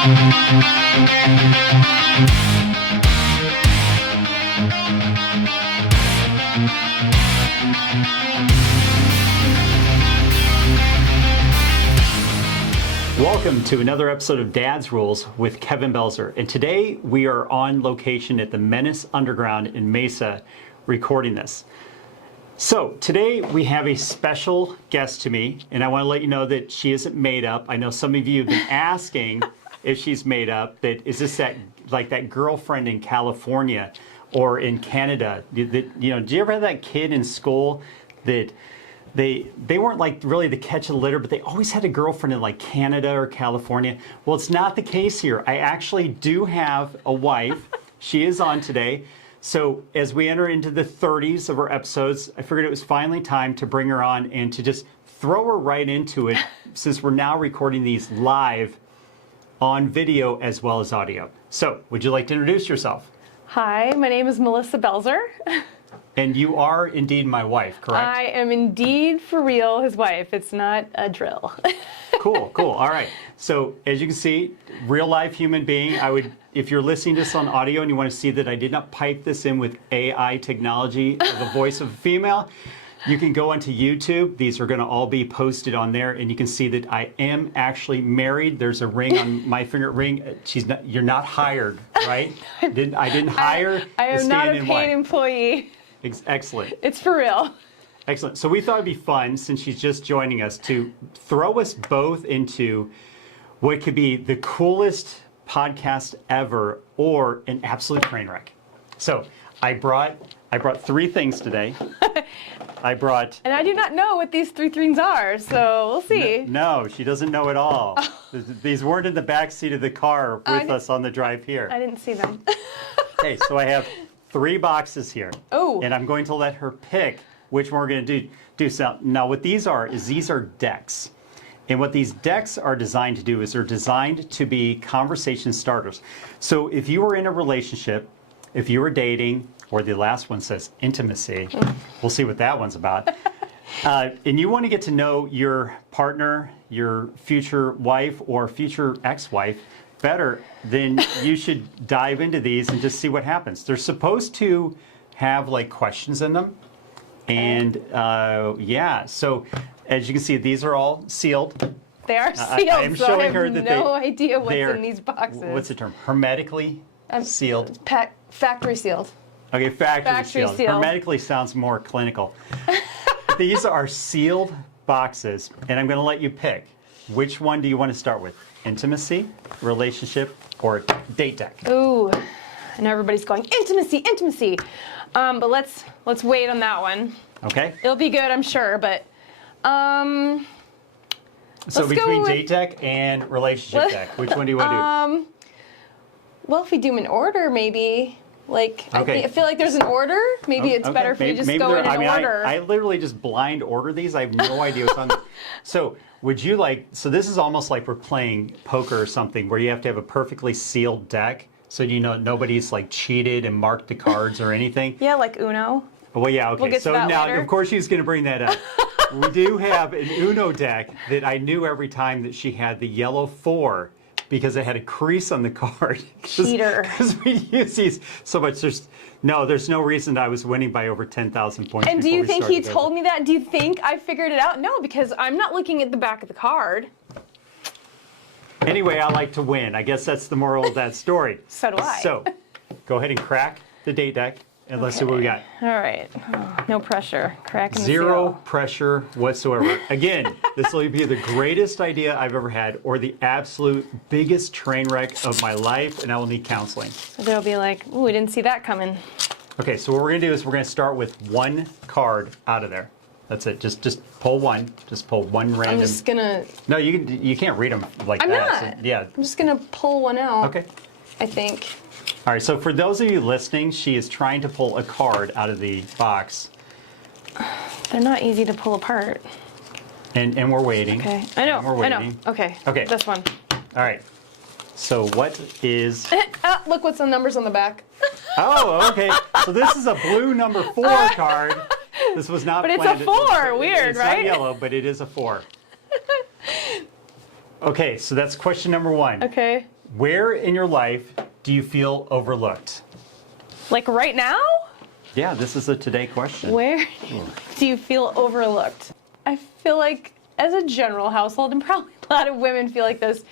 Welcome to another episode of Dad's Rules with Kevin Belzer. And today we are on location at the Menace Underground in Mesa recording this. So today we have a special guest to me, and I want to let you know that she isn't made up. I know some of you have been asking if she's made up. That is this that girlfriend in California or in Canada? Do you ever have that kid in school that they weren't like really the catch of the litter, but they always had a girlfriend in like Canada or California? Well, it's not the case here. I actually do have a wife. She is on today. So as we enter into the 30s of our episodes, I figured it was finally time to bring her on and to just throw her right into it, since we're now recording these live on video as well as audio. So would you like to introduce yourself? Hi, my name is Menace Belzer. And you are indeed my wife, correct? I am indeed for real his wife. It's not a drill. Cool. All right. So as you can see, real life human being. If you're listening to this on audio and you want to see that I did not pipe this in with AI technology of the voice of a female, you can go onto YouTube. These are going to all be posted on there, and you can see that I am actually married. There's a ring on my finger. You're not hired, right? I didn't hire. I am not a paid employee. Excellent. It's for real. Excellent. So we thought it'd be fun, since she's just joining us, to throw us both into what could be the coolest podcast ever or an absolute train wreck. So I brought 3 things today. And I do not know what these 3 things are, so we'll see. No, she doesn't know at all. These weren't in the back seat of the car with us on the drive here. I didn't see them. Okay, so I have 3 boxes here. Oh. And I'm going to let her pick which one we're going to do. So now what these are decks. And what these decks are designed to do is they're designed to be conversation starters. So if you were in a relationship, if you were dating, or the last one says intimacy, we'll see what that one's about. And you want to get to know your partner, your future wife or future ex-wife better, then you should dive into these and just see what happens. They're supposed to have like questions in them. And so as you can see, these are all sealed. They are sealed, I am showing I have her that no idea what's in these boxes. What's the term? Hermetically sealed? Factory sealed. Okay, factory sealed. Hermetically sounds more clinical. These are sealed boxes, and I'm going to let you pick. Which one do you want to start with? Intimacy, relationship, or date deck? Ooh, I know everybody's going, intimacy. But let's wait on that one. Okay. It'll be good, I'm sure, but so between date deck and relationship deck, which one do you want to do? Well, if we do them in order, maybe. Like, okay. I feel like there's an order. Maybe it's better if we just go in order. I literally just blind order these. I have no idea what's on them. So would you like, so this is almost like we're playing poker or something, where you have to have a perfectly sealed deck, so nobody's like cheated and marked the cards or anything. Yeah, like Uno. Well, yeah, okay. We'll get so to that now, later. Of course, she's going to bring that up. We do have an Uno deck that I knew every time that she had the yellow 4, because it had a crease on the card. Cheater. Because we use these so much. There's no reason I was winning by over 10,000 points. And do you think he told me that? Do you think I figured it out? No, because I'm not looking at the back of the card. Anyway, I like to win. I guess that's the moral of that story. So do I. So go ahead and crack the date deck, and let's see what we got. All right. Oh, no pressure. Cracking the Zero seal. pressure whatsoever. Again, this will be the greatest idea I've ever had, or the absolute biggest train wreck of my life, and I will need counseling. They'll be like, ooh, we didn't see that coming. Okay, so what we're going to do is we're going to start with 1 card out of there. That's it. Just pull one. Just pull one random. I'm just gonna. No, you can't read them like I'm that. not. So, yeah. I'm just gonna pull one out. Okay. I think. All right. So for those of you listening, she is trying to pull a card out of the box. They're not easy to pull apart. And we're waiting. Okay. I know. And we're waiting. I know. Okay. Okay. This one. All right. So what is? Look what's the numbers on the back. Oh, okay. So this is a blue number 4 card. This was not. But it's planned. a 4. Weird, it's right? It's not yellow, but it is a 4. Okay, so that's question number 1. Okay. Where in your life do you feel overlooked? Like right now? Yeah, this is a today question. Where do you feel overlooked? I feel like, as a general household, and probably a lot of women feel like this,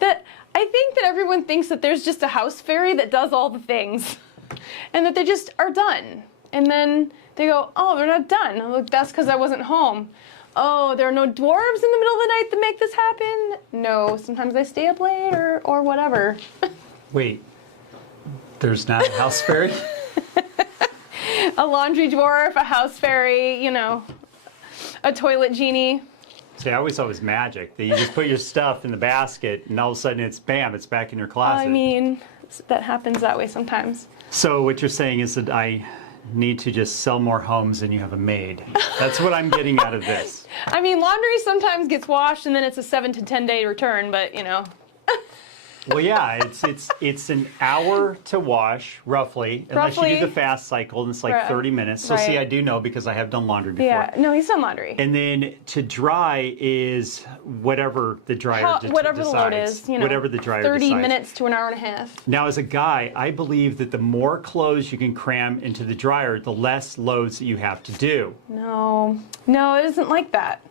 that I think that everyone thinks that there's just a house fairy that does all the things, and that they just are done. And then they go, oh, they're not done. I'm like, that's because I wasn't home. Oh, there are no dwarves in the middle of the night that make this happen? No, sometimes I stay up late or whatever. Wait, there's not a house fairy? A laundry dwarf, a house fairy, you know, a toilet genie. See, I always thought it was magic, that you just put your stuff in the basket and all of a sudden it's bam, it's back in your closet. I mean, that happens that way sometimes. So what you're saying is that I need to just sell more homes and you have a maid. That's what I'm getting out of this. I mean, laundry sometimes gets washed and then it's a 7 to 10 day return, but you know. Well, yeah, it's an hour to wash, roughly, unless you do the fast cycle, and it's like Right. 30 minutes. So see, I do know because I have done laundry before. Yeah, no, he's done laundry. And then to dry is whatever the dryer Whatever decides. the load is, you know. Whatever the dryer 30 decides. minutes to an hour and a half. Now, as a guy, I believe that the more clothes you can cram into the dryer, the less loads that you have to do. No, it isn't like that.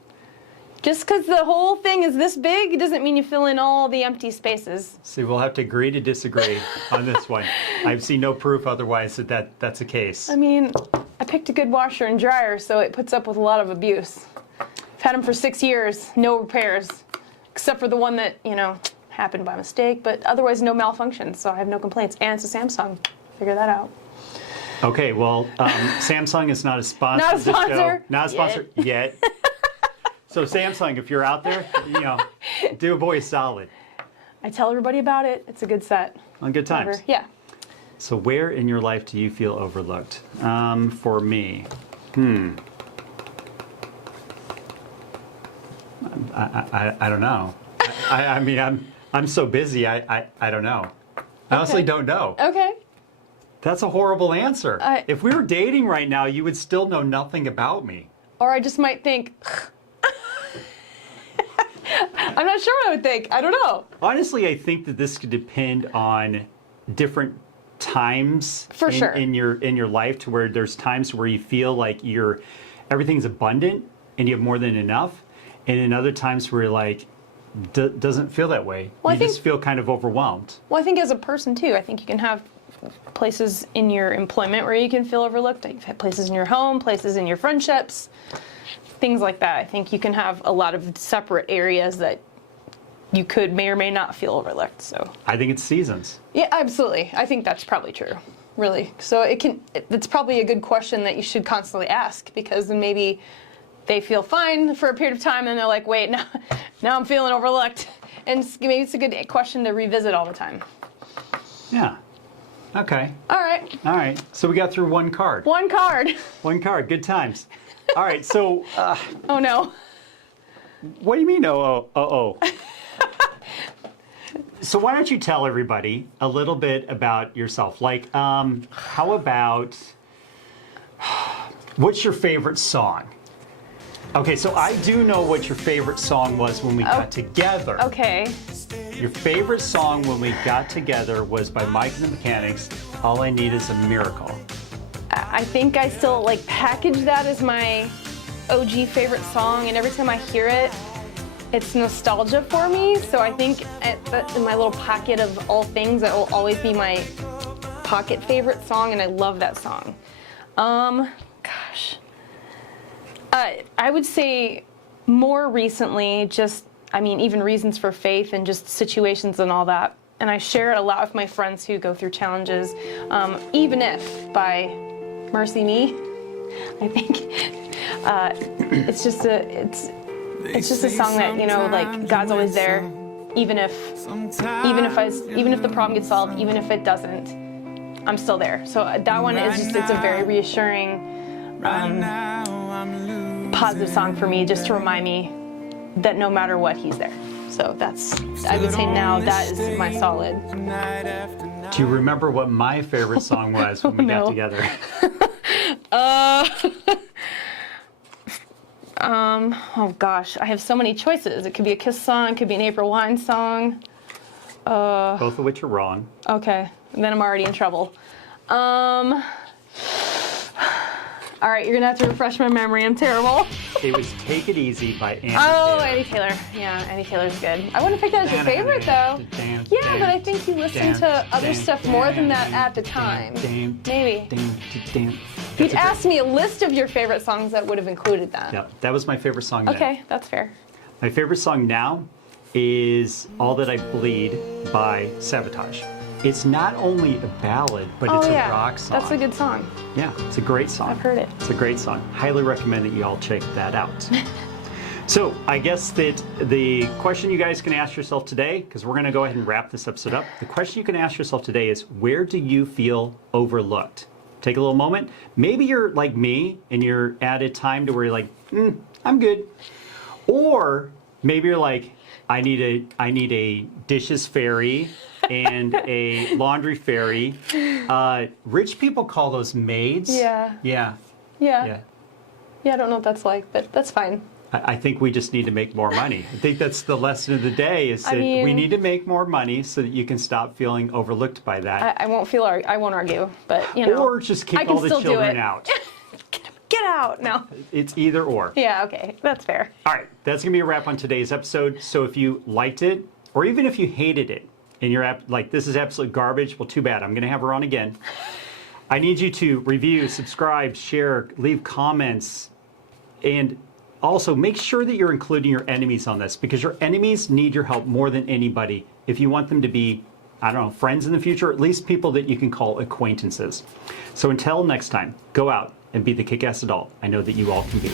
Just because the whole thing is this big doesn't mean you fill in all the empty spaces. See, we'll have to agree to disagree on this one. I've seen no proof otherwise that's the case. I mean, I picked a good washer and dryer, so it puts up with a lot of abuse. I've had them for 6 years, no repairs, except for the one that, you know, happened by mistake, but otherwise no malfunctions, so I have no complaints. And it's a Samsung. Figure that out. Okay, well, Samsung is not a sponsor Not a of this show. sponsor. Not a sponsor yet. So Samsung, if you're out there, you know, do a boy a solid. I tell everybody about it. It's a good set. On good times. Whatever. Yeah. So where in your life do you feel overlooked? For me, I don't know. I mean, I'm so busy. I don't know. I honestly don't know. Okay. That's a horrible answer. If we were dating right now, you would still know nothing about me. Or I just might think, I'm not sure what I would think. I don't know. Honestly, I think that this could depend on different times For sure. in your life, to where there's times where you feel like everything's abundant and you have more than enough, and in other times where you're like doesn't feel that way. Well, you just feel kind of overwhelmed. Well, I think as a person too, I think you can have places in your employment where you can feel overlooked. You've had places in your home, places in your friendships, things like that. I think you can have a lot of separate areas that you may or may not feel overlooked. So I think it's seasons. yeah, absolutely. I think that's probably true. Really. So it's probably a good question that you should constantly ask, because then maybe they feel fine for a period of time and they're like, wait, now I'm feeling overlooked. And maybe it's a good question to revisit all the time. Yeah. Okay. All right. All right. So we got through one card. One card. One card. Good times. All right. So Oh no. what do you mean? Oh. So why don't you tell everybody a little bit about yourself? Like, how about, what's your favorite song? Okay, so I do know what your favorite song was when we got together. Okay. Your favorite song when we got together was by Mike and the Mechanics, All I Need Is a Miracle. I think I still like package that as my OG favorite song, and every time I hear it, it's nostalgia for me. So I think in my little pocket of all things, that will always be my pocket favorite song, and I love that song. Gosh. I would say more recently, even Reasons for Faith and just situations and all that. And I share it a lot with my friends who go through challenges. Even If by Mercy Me. I think it's just a song that, you know, like God's always there, even if the problem gets solved, even if it doesn't, I'm still there. So that one is it's a very reassuring, positive song for me, just to remind me that no matter what, He's there. So I would say now that is my solid. Do you remember what my favorite song was when we got together? Oh gosh, I have so many choices. It could be a Kiss song, it could be an April Wine song. both of which are wrong. Okay, then I'm already in trouble. All right, you're gonna have to refresh my memory. I'm terrible. It was Take It Easy by Andy Oh, Taylor. Andy Taylor. Yeah, Andy Taylor's good. I wouldn't pick that as your favorite, though. Yeah, but I think you listened to other stuff more than that at the time. Maybe. If you'd asked me a list of your favorite songs, that would have included that. Yeah, that was my favorite song then. Okay, that's fair. My favorite song now is All That I Bleed by Sabotage. It's not only a ballad, but it's a rock song. That's a good song. Yeah, it's a great song. I've heard it. It's a great song. Highly recommend that you all check that out. So I guess that the question you guys can ask yourself today, because we're going to go ahead and wrap this episode up, the question you can ask yourself today is, where do you feel overlooked? Take a little moment. Maybe you're like me and you're at a time to where you're like, I'm good. Or maybe you're like, I need a dishes fairy and a laundry fairy. Rich people call those maids. Yeah. Yeah. Yeah, I don't know what that's like, but that's fine. I think we just need to make more money. I think that's the lesson of the day is that we need to make more money so that you can stop feeling overlooked by that. I won't argue, but you know. Or just kick all the children out. Get out. No. It's either or. Yeah, okay. That's fair. All right. That's going to be a wrap on today's episode. So if you liked it, or even if you hated it, and you're like, this is absolute garbage, well, too bad. I'm going to have her on again. I need you to review, subscribe, share, leave comments, and also make sure that you're including your enemies on this, because your enemies need your help more than anybody if you want them to be, I don't know, friends in the future, or at least people that you can call acquaintances. So until next time, go out and be the kick-ass adult I know that you all can be.